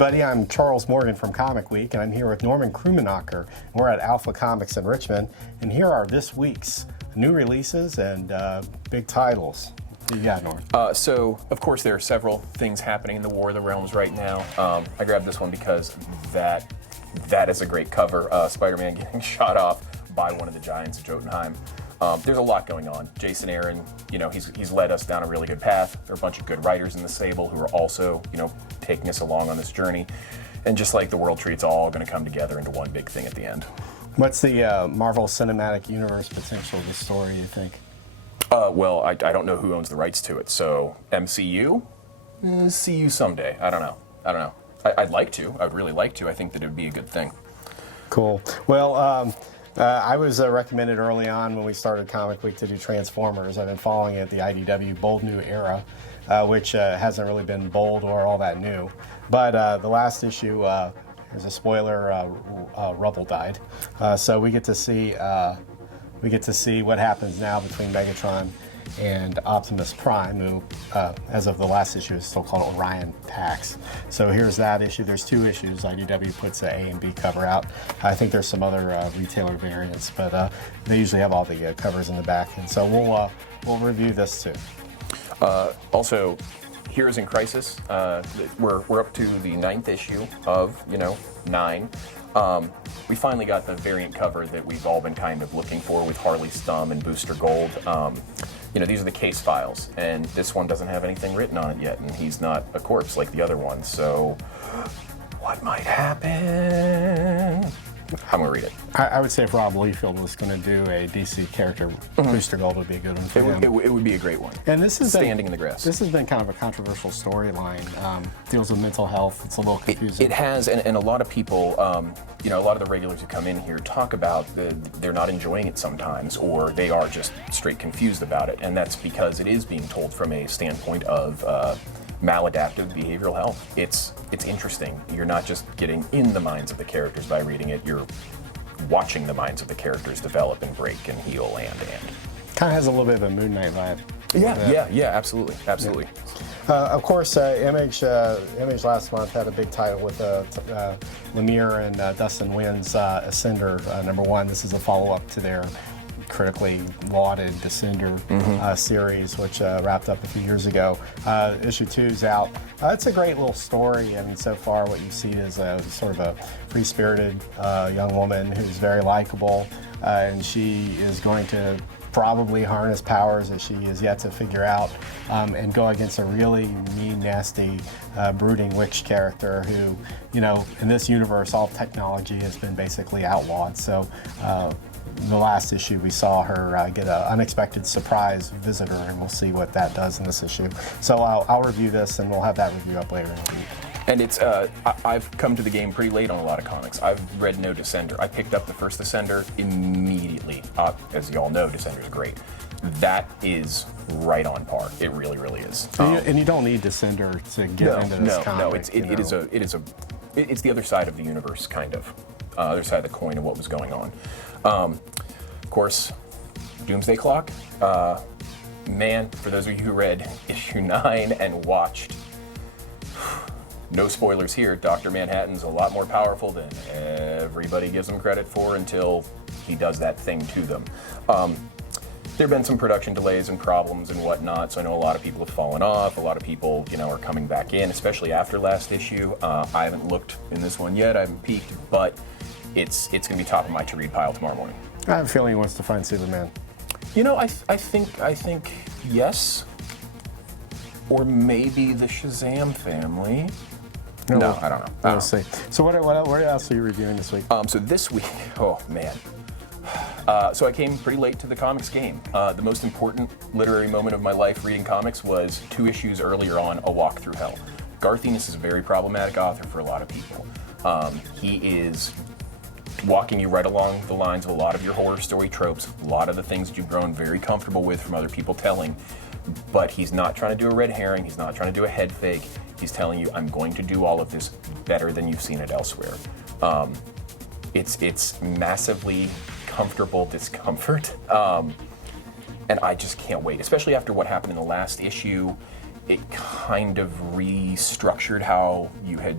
everybody, I'm Charles Morgan from ComicWeek, and I'm here with Norman Krumenacker. We're at Alpha Comics in Richmond, and here are this week's new releases and big titles. What do you got, Norman? So, of course, there are several things happening in the War of the Realms right now. I grabbed this one because that is a great cover. Spider-Man getting shot off by one of the giants of Jotunheim. There's a lot going on. Jason Aaron, he's led us down a really good path. There are a bunch of good writers in the stable who are also, taking us along on this journey. And just like the World Tree, it's all going to come together into one big thing at the end. What's the Marvel Cinematic Universe potential of this story, you think? Well, I don't know who owns the rights to it. So MCU? See you someday. I don't know. I'd like to. I'd really like to. I think that it would be a good thing. Cool. Well, I was recommended early on when we started Comic Week to do Transformers. I've been following it, the IDW Bold New Era, which hasn't really been bold or all that new. But the last issue, there's a spoiler, Rubble died. So we get to see what happens now between Megatron and Optimus Prime, who, as of the last issue, is still called Orion Pax. So here's that issue. There's two issues. IDW puts an A and B cover out. I think there's some other retailer variants, but they usually have all the covers in the back. And so we'll review this too. Also, Heroes in Crisis. We're up to the 9th issue of 9. We finally got the variant cover that we've all been kind of looking for with Harley Stum and Booster Gold. These are the case files, and this one doesn't have anything written on it yet, and he's not a corpse like the other one, so what might happen? I'm going to read it. I would say if Rob Liefeld was going to do a DC character, Booster Gold would be a good one for him. It would be a great one. And this is standing in the grass. This has been kind of a controversial storyline. Deals with mental health. It's a little confusing. It has, and a lot of people, a lot of the regulars who come in here talk about they're not enjoying it sometimes, or they are just straight confused about it, and that's because it is being told from a standpoint of maladaptive behavioral health. It's interesting. You're not just getting in the minds of the characters by reading it, you're watching the minds of the characters develop and break and heal and. Kind of has a little bit of a Moon Knight vibe. Yeah, absolutely. Yeah. Of course, Image last month had a big title with Lemire and Dustin Nguyen's Ascender #1. This is a follow-up to their critically lauded Descender series, which wrapped up a few years ago. Issue 2 is out. It's a great little story, and so far what you see is a sort of a free-spirited young woman who's very likable, and she is going to probably harness powers that she is yet to figure out, and go against a really mean, nasty, brooding witch character who, in this universe, all technology has been basically outlawed. So in the last issue, we saw her get an unexpected surprise visitor, and we'll see what that does in this issue. So I'll review this, and we'll have that review up later in the week. And it's, I've come to the game pretty late on a lot of comics. I've read no Descender. I picked up the first Descender immediately. As you all know, Descender's great. That is right on par. It really, really is. And you don't need Descender to get into this comic. No, it's the other side of the universe, kind of. Other side of the coin of what was going on. Of course, Doomsday Clock. Man, for those of you who read issue 9 and watched, no spoilers here, Dr. Manhattan's a lot more powerful than everybody gives him credit for until he does that thing to them. There have been some production delays and problems and whatnot, so I know a lot of people have fallen off. A lot of people, are coming back in, especially after last issue. I haven't looked in this one yet, I haven't peeked, but it's going to be top of my to-read pile tomorrow morning. I have a feeling he wants to find Superman. I think yes, or maybe the Shazam family. No, I don't know. We'll see. So what else are you reviewing this week? So this week, oh man. So I came pretty late to the comics game. The most important literary moment of my life reading comics was 2 issues earlier on, A Walk Through Hell. Garth Ennis is a very problematic author for a lot of people. He is walking you right along the lines of a lot of your horror story tropes, a lot of the things that you've grown very comfortable with from other people telling, but he's not trying to do a red herring, he's not trying to do a head fake, he's telling you, I'm going to do all of this better than you've seen it elsewhere. It's massively comfortable discomfort, and I just can't wait, especially after what happened in the last issue. It kind of restructured how you had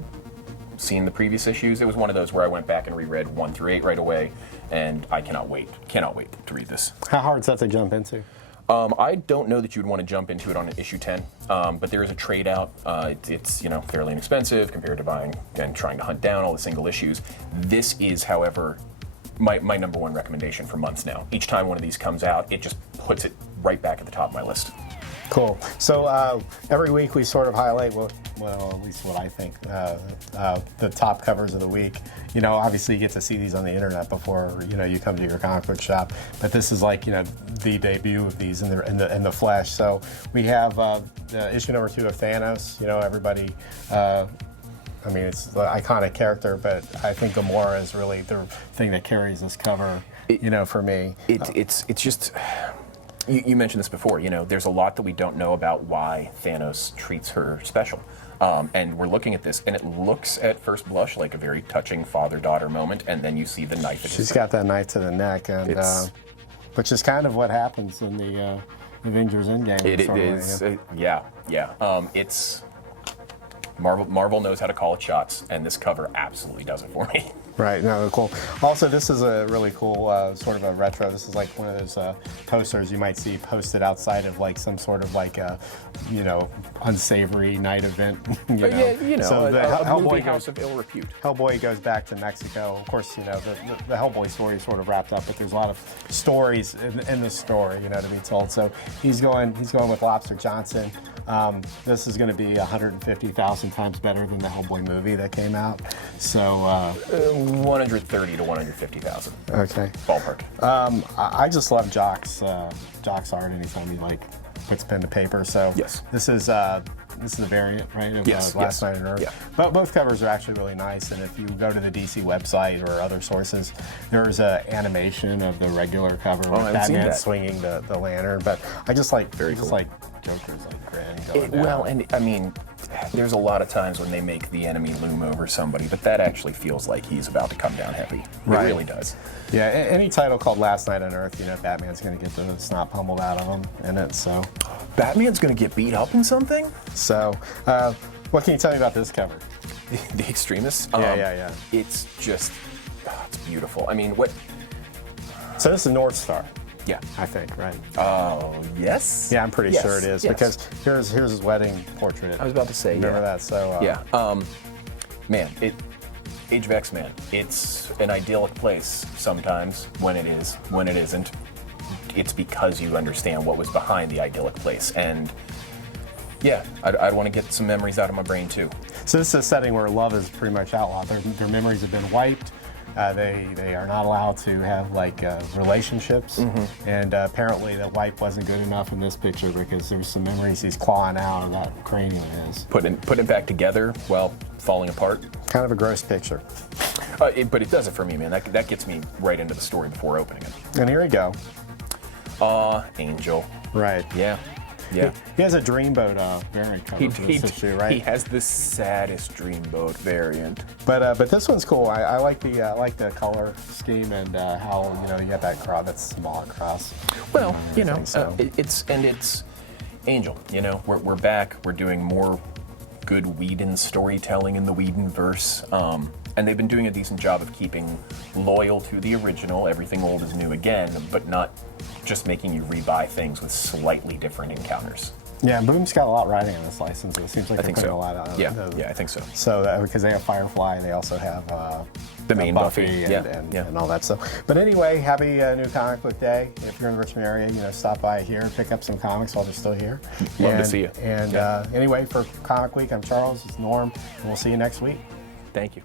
seen the previous issues, it was one of those where I went back and reread 1 through 8 right away, and I cannot wait to read this. How hard is that to jump into? I don't know that you'd want to jump into it on issue 10, but there is a trade out. It's fairly inexpensive compared to buying and trying to hunt down all the single issues. This is, however, my number one recommendation for months now. Each time one of these comes out, it just puts it right back at the top of my list. Cool. So every week we sort of highlight at least what I think, the top covers of the week. Obviously you get to see these on the internet before you come to your comic book shop, but this is like the debut of these in the flesh. So we have issue number 2 of Thanos. Everybody. It's the iconic character, but I think Gamora is really the thing that carries this cover. For me, it's just. You mentioned this before, there's a lot that we don't know about why Thanos treats her special. And we're looking at this, and it looks at first blush like a very touching father-daughter moment, and then you see the knife. She's got that knife to the neck, and which is kind of what happens in the Avengers Endgame. It is, yeah. It's Marvel knows how to call it shots, and this cover absolutely does it for me. Right, no, cool. Also, this is a really cool sort of a retro. This is like one of those posters you might see posted outside of like some sort of like unsavory night event. So the Hellboy house of ill repute. Hellboy goes back to Mexico. Of course, the Hellboy story is sort of wrapped up, but there's a lot of stories in the story, to be told. So he's going with Lobster Johnson. This is going to be 150,000 times better than the Hellboy movie that came out. So 130 to 150,000. Okay. Ballpark. I just love Jock's art anytime he puts pen to paper. So yes. This is a variant, right? Of Last Night on Earth. Yeah. But both covers are actually really nice. And if you go to the DC website or other sources, there's an animation of the regular cover with Batman swinging the lantern. But I just like Joker's grin going down. There's a lot of times when they make the enemy loom over somebody, but that actually feels like he's about to come down heavy. Right. It really does. Yeah, any title called Last Night on Earth, Batman's going to get the snot pummeled out of him in it. So, Batman's going to get beat up in something? So, what can you tell me about this cover? The Extremists? Yeah. It's just, it's beautiful. So this is North Star. Yeah. I think, right? Oh, yes? Yeah, I'm pretty sure it is, because here's his wedding portrait. I was about to say, Remember that? So Age of X-Men, it's an idyllic place sometimes when it is, when it isn't. It's because you understand what was behind the idyllic place. And yeah, I'd want to get some memories out of my brain too. So this is a setting where love is pretty much outlawed. Their memories have been wiped. They are not allowed to have relationships, and apparently the wipe wasn't good enough in this picture because there's some memories he's clawing out of that cranium. Putting it back together while falling apart. Kind of a gross picture. But it does it for me, man. That gets me right into the story before opening it. And here we go. Angel. Right. Yeah. He has a Dreamboat variant cover for this issue, right? He has the saddest Dreamboat variant. But this one's cool. I like the color scheme and how you have that symbolic cross. Well, it's Angel. We're back. We're doing more good Whedon storytelling in the Whedonverse. And they've been doing a decent job of keeping loyal to the original. Everything old is new again, but not just making you rebuy things with slightly different encounters. Yeah, Boom's got a lot riding on this license. It seems like they're putting a lot out of it. Yeah, I think so. So because they have Firefly, they also have the main Buffy and all that stuff. But anyway, happy New Comic Book Day. If you're in the Richmond area, stop by here and pick up some comics while they're still here. Love to see you. And anyway, for Comic Week, I'm Charles. It's Norm, and we'll see you next week. Thank you.